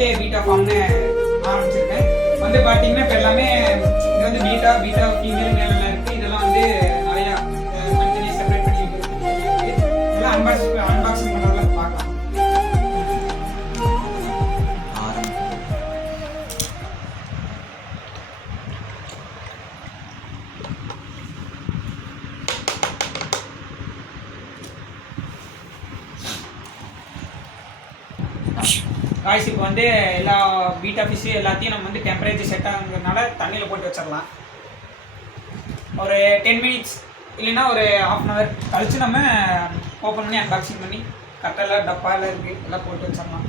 Okay beta ஃபார்ம்னு ஆரம்பிச்சிருக்கேன். வந்து பார்த்தீங்கன்னா இப்போ எல்லாமே இது வந்து பீட்டா ஃபீமேல் மேலாம் இருக்குது. இதெல்லாம் வந்து நிறையா தனித்தனியாக செப்பரேட் பண்ணி இருக்குது. இதெல்லாம் அன்பாக்சிங் பண்ணுறதுல பார்க்கலாம். காய்ஸ் இப்போ வந்து எல்லா பீட்டா ஃபிஷ்ஷு எல்லாத்தையும் நம்ம வந்து டெம்பரேச்சர் செட் ஆகுங்கிறதுனால தண்ணியில் போட்டு வச்சிடலாம். ஒரு 10 மினிட்ஸ் இல்லைன்னா ஒரு ½ அன் ஹவர் கழித்து நம்ம ஓப்பன் பண்ணி அன்பாக்சிங் பண்ணி கட்டெல்லாம் டப்பாவில் இருக்குது எல்லாம் போட்டு வச்சிடலாம்.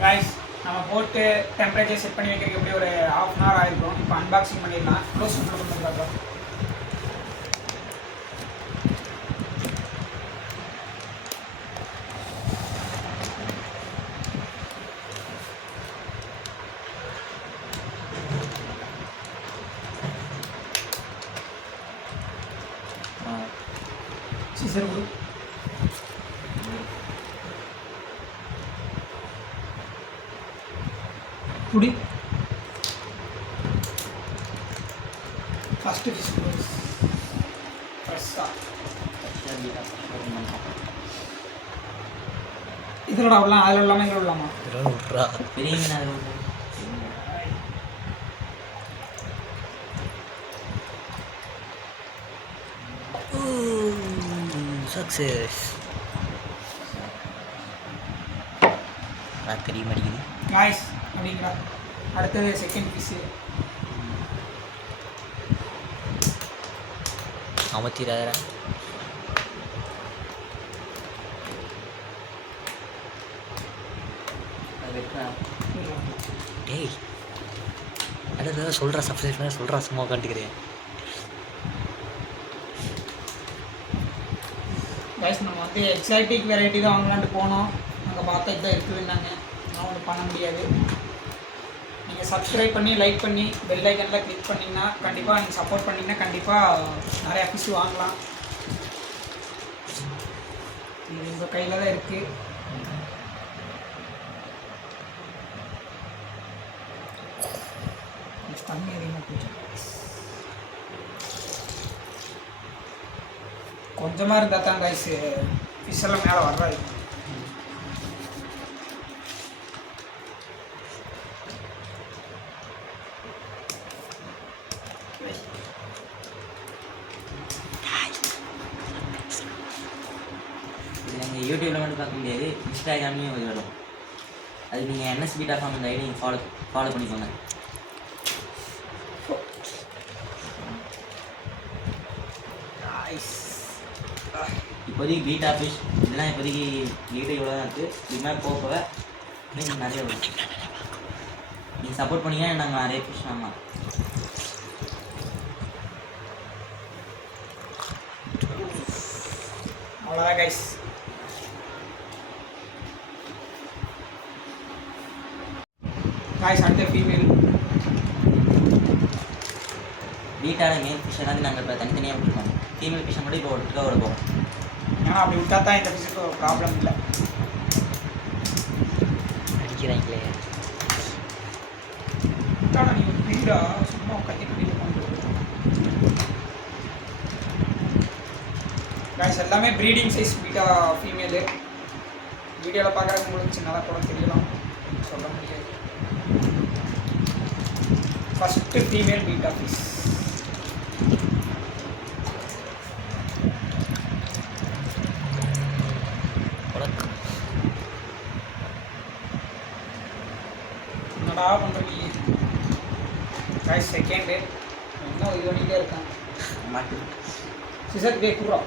கைஸ் நம்ம போட்டு டெம்பரேச்சர் செட் பண்ணி வைக்கிறதுக்கு எப்படி ஒரு ½ அன் ஹவர் ஆகிருக்கும். இப்போ அன்பாக்சிங் பண்ணிடலாம். க்ளோஸ் பண்ணி பார்க்கலாம். சீசர் கொடு. குடி. ஃபஸ்ட்டு ஃபிஷ் ஃப்ரெஷ்ஷாக இதோட விடலாம், அதில் விடலாமா, இதில் விடலாமா? பெரிய மீன் அதில் சக்ஸஸ். தெரிய மாட்டேங்குது காய்ஸ் அப்படிங்களா. அடுத்தது செகண்ட் பீஸு அமர்த்திடாத. டேய் அடுத்த சொல்கிறா சப்ஸ்கிரைப் சொல்கிறா சும்மா உட்காந்துக்கிறேன். கைஸ் நம்ம வந்து எக்ஸாட்டிக் வெரைட்டி தான் வாங்கலான்ட்டு போனோம். அங்கே பார்த்தா இதுதான் இருக்குதுன்னாங்க. நான் ஒன்றும் பண்ண முடியாது. நீங்கள் சப்ஸ்கிரைப் பண்ணி லைக் பண்ணி பெல் ஐக்கனில் கிளிக் பண்ணிங்கன்னா கண்டிப்பாக நீங்கள் சப்போர்ட் பண்ணிங்கன்னா கண்டிப்பாக நிறையா ஃபிஷ் வாங்கலாம். இது உங்கள் கையில் தான் இருக்குது. தண்ணி அதிகமாக போச்சு. கொஞ்சமாக இருந்தால் தான் கைஸ் ஃபிஷ் எல்லாம் மேலே வர்றாது. நீங்கள் யூடியூப்பில் மட்டும் பார்க்க முடியாது, இன்ஸ்டாகிராம்லேயும் அது வரும். அது நீங்கள் என்எஸ் பீட்டா ஃபார்ம் அந்த ஐடி ஃபாலோ பண்ணிக்கோங்க. இப்போதைக்கு பீட்டா ஃபிஷ் இதெல்லாம் இப்போதைக்கு லீட்டர் இவ்வளோ தான் இருக்குது. இது மாதிரி போக நீங்கள் நிறைய வரும். நீங்கள் சப்போர்ட் பண்ணிங்கன்னா நாங்கள் நிறைய ஃபிஷ் வாங்கலாம். அவ்வளோதான் கைஸ். அடுத்த ஃபீமேல் பீட்டான மேல் ஃபிஷ் எல்லாத்தையும் நாங்கள் இப்போ தனித்தனியாக விட்டுருக்கோம். ஃபீமேல் ஃபிஷ்ஷை மட்டும் இப்போ ஒட்டுக்காக விட போகிறோம். ஏன்னா அப்படி விட்டா தான் இந்த ஃபிஷ்ஷுக்கு ஒரு ப்ராப்ளம் இல்லை. அடிக்கிறாங்களே நீ வீடா சும்மா கட்டி கைஸ் எல்லாமே ப்ரீடிங் சைஸ் பீட்டா ஃபீமேலு. வீடியோவில் பார்க்குறதுக்கு உங்களுக்கு சின்னதாக கூட தெரியலாம், சொல்ல முடியாது. First female beta fish. என்னடா பண்ணுறீங்க கைஸ்? செகண்டு இன்னும் இது பண்ணிகிட்டே இருக்காங்க. சிசர் கேட்குறோம்.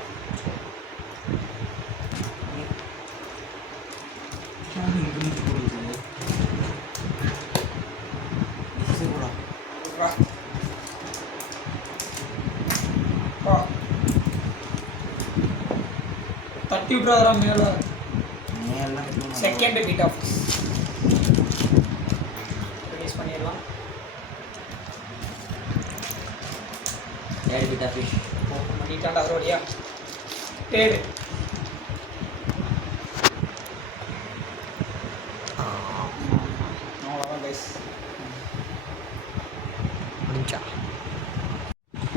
தட்டி விட்றாதா மேலே மேலாம் செகண்ட் பீட்டா ஃபிஷ் ரிலீஸ் பண்ணிடலாம். தேர்ட் பீட்டா ஃபிஷ் ஓப்பன் பண்ணிட்டாண்டா அதோடையா. தேர்டு அவ்வளோதான் கைஸ். முடிஞ்சா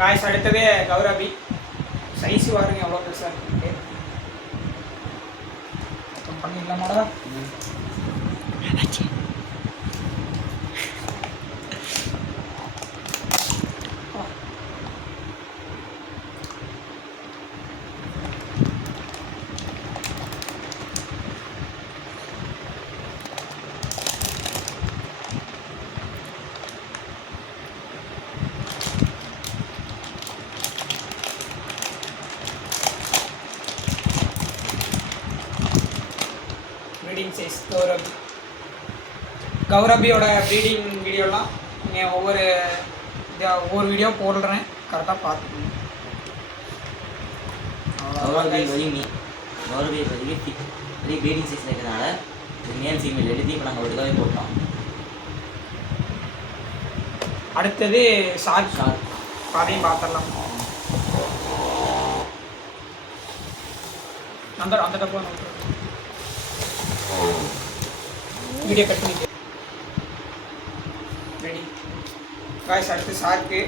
காய்ஸ் அடுத்தது கௌரவி. சைஸ் பாருங்க எவ்வளோ பெருசாக இருக்கு. ஓப்பன் பண்ணிடலாமாடா. Breeding size gourami. கௌரவியோட ப்ரீடிங் வீடியோலாம் நீங்கள் ஒவ்வொரு வீடியோ போடுறேன், கரெக்டாக பார்த்துக்கணும். கௌரவி இப்போதைக்கு ப்ரீடிங் சைஸில் இருக்கிறதுனால மேல் ஃபீமேல் எழுதி இப்போ நாங்கள் ஒட்டுக்காவே போட்டோம். அடுத்தது ஷார்க். அதையும் பார்த்துடலாம். அந்த அந்த டப்பா வீடியோ கட் பண்ணிட்டு ரெடி காய்ஸ். அடுத்து ஷார்க்கு.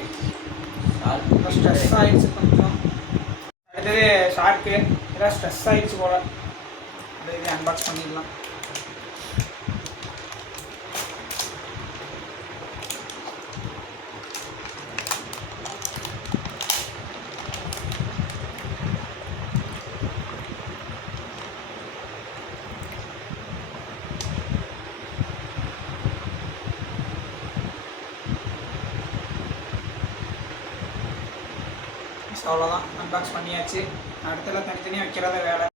ஸ்ட்ரெஸ் ஆகிடுச்சு கொஞ்சம். அடுத்தது ஷார்க்கு. ஏதாவது ஸ்ட்ரெஸ் ஆகிடுச்சு போல. அடுத்தது அன்பாக்ஸ் பண்ணிடலாம். அவ்வளோதான், அன்பாக்ஸ் பண்ணியாச்சு. அடுத்தெல்லாம் தனித்தனியாக வைக்கிறத வேலை.